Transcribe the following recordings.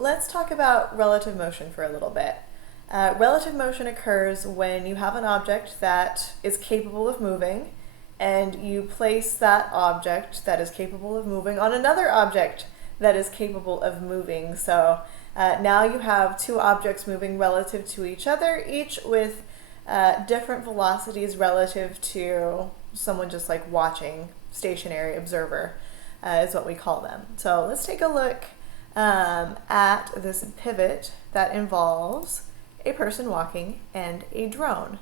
let's talk about relative motion for a little bit. Relative motion occurs when you have an object that is capable of moving and you place that object that is capable of moving on another object that is capable of moving. So now you have two objects moving relative to each other, each with different velocities relative to someone just like watching, stationary observer is what we call them. So let's take a look at this pivot that involves a person walking and a drone.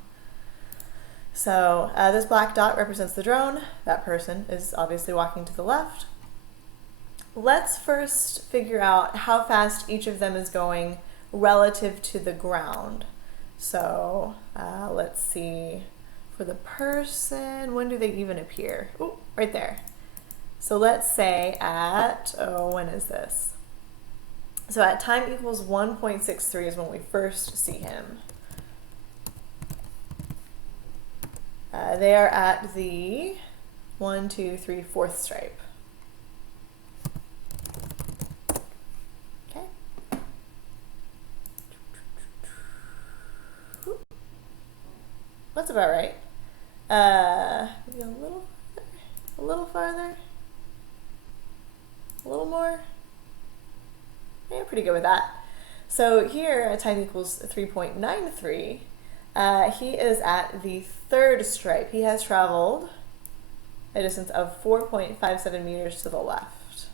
So this black dot represents the drone. That person is obviously walking to the left. Let's first figure out how fast each of them is going relative to the ground. So let's see, for the person, when do they even appear? Oh, right there. So let's say at, when is this? So at time equals 1.63 is when we first see him. They are at the 1, 2, 3, 4th stripe. Okay. That's about right. Maybe a little farther, a little more. Yeah, pretty good with that. So here at time equals 3.93, he is at the 3rd stripe. He has traveled a distance of 4.57 meters to the left.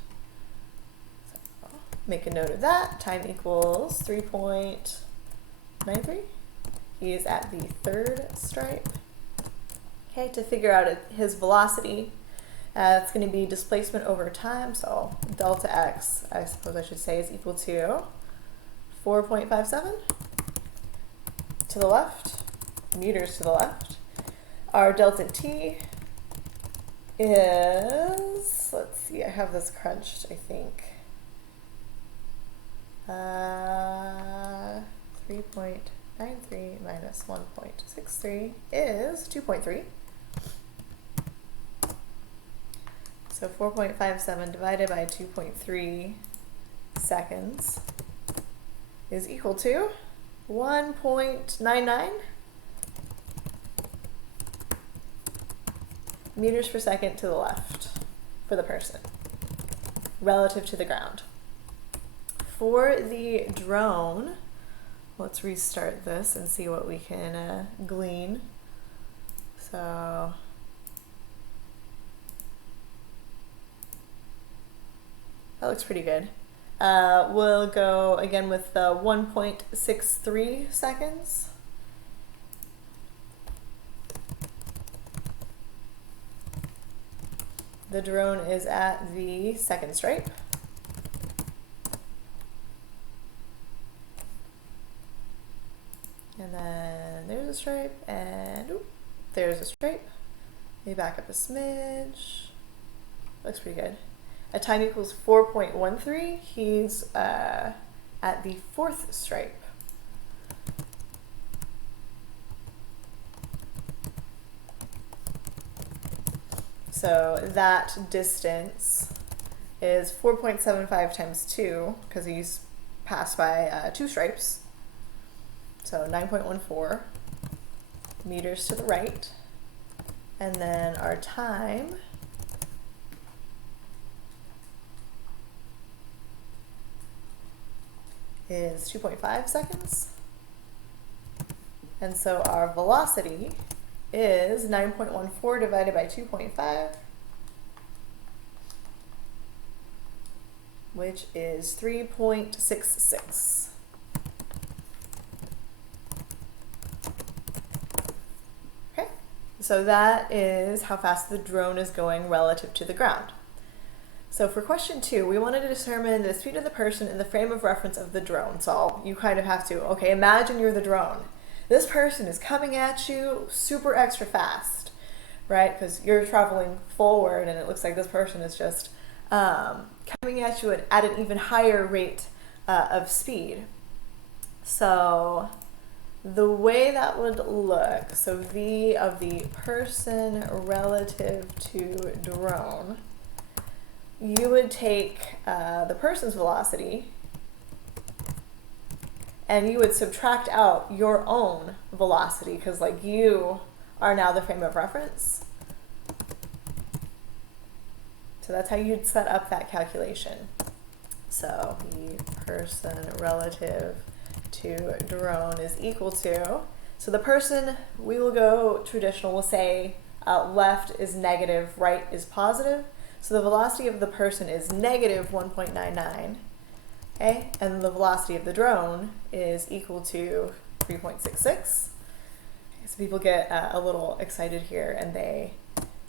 So make a note of that. Time equals 3.93. He is at the 3rd stripe. Okay, to figure out his velocity, it's going to be displacement over time, so delta x, I suppose I should say, is equal to 4.57 to the left, meters to the left. Our delta t is, let's see, I have this crunched, I think. 3.93 minus 1.63 is 2.3. So 4.57 divided by 2.3 seconds is equal to 1.99 meters per second to the left for the person, relative to the ground. For the drone, let's restart this and see what we can glean. So that looks pretty good. We'll go again with the 1.63 seconds. The drone is at the 2nd stripe. And then there's a stripe, and there's a stripe. Maybe back up a smidge. Looks pretty good. At time equals 4.13, he's at the 4th stripe. So that distance is 4.75 times 2, because he's passed by 2 stripes. So 9.14 meters to the right. And then our time is 2.5 seconds. And so our velocity is 9.14 divided by 2.5, which is 3.66. Okay, so that is how fast the drone is going relative to the ground. So for question 2, we wanted to determine the speed of the person in the frame of reference of the drone. So you kind of have to, okay, imagine you're the drone. This person is coming at you super extra fast, right? Because you're traveling forward and it looks like this person is just coming at you at an even higher rate of speed. So the way that would look, so V of the person relative to drone, you would take the person's velocity and you would subtract out your own velocity, because like you are now the frame of reference. So that's how you'd set up that calculation. So the person relative to drone is equal to, so the person, we will go traditional, we'll say left is negative, right is positive. So the velocity of the person is negative 1.99, okay? And the velocity of the drone is equal to 3.66. So people get a little excited here, and they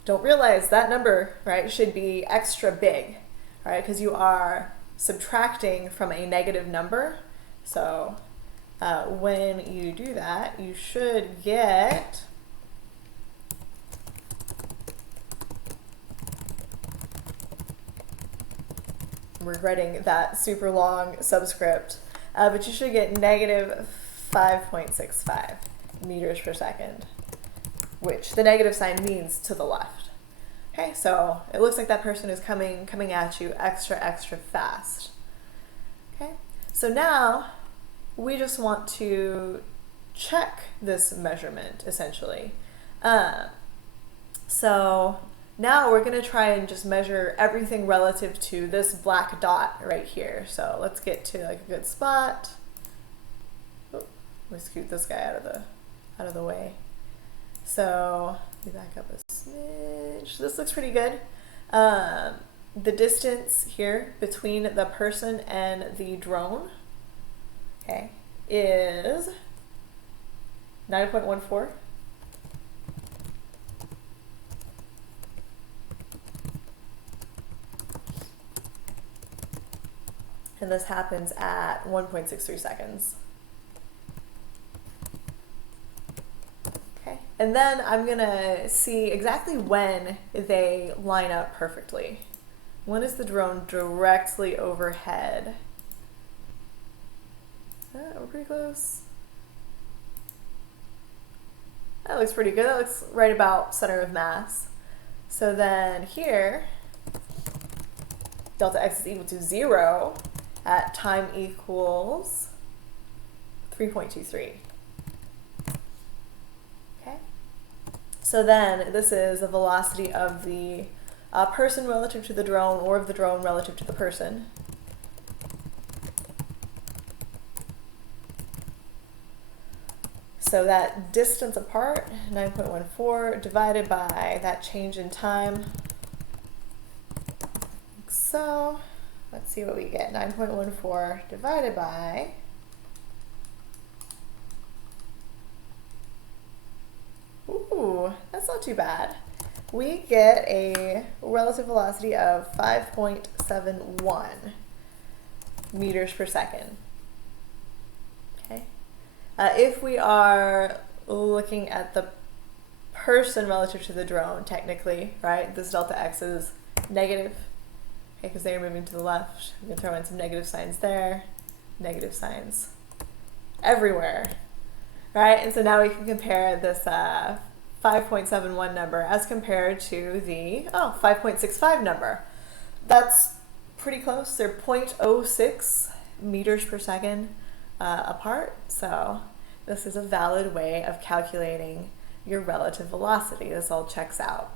don't realize that number, right, should be extra big, right? Because you are subtracting from a negative number. So when you do that, you should get regretting that super long subscript, but you should get negative 5.65 meters per second, which the negative sign means to the left. Okay, so it looks like that person is coming at you extra fast. Okay, so now we just want to check this measurement, essentially. So now we're going to try and just measure everything relative to this black dot right here. So let's get to like a good spot. Oh, let me scoot this guy out of the way. So let me back up a smidge. This looks pretty good. The distance here between the person and the drone, okay, is 9.14. And this happens at 1.63 seconds. Okay, and then I'm gonna see exactly when they line up perfectly. When is the drone directly overhead? We're pretty close. That looks pretty good. That looks right about center of mass. So then here, delta x is equal to 0 at time equals 3.23. Okay. So then this is the velocity of the person relative to the drone, or of the drone relative to the person. So that distance apart, 9.14, divided by that change in time. So let's see what we get. 9.14 divided by that's not too bad. We get a relative velocity of 5.71 meters per second. Okay. If we are looking at the person relative to the drone, technically, right, this delta x is negative, okay, because they are moving to the left. We can throw in some negative signs there, negative signs everywhere, right? And so now we can compare this 5.71 number as compared to the 5.65 number. That's pretty close. They're 0.06 meters per second apart. So this is a valid way of calculating your relative velocity. This all checks out.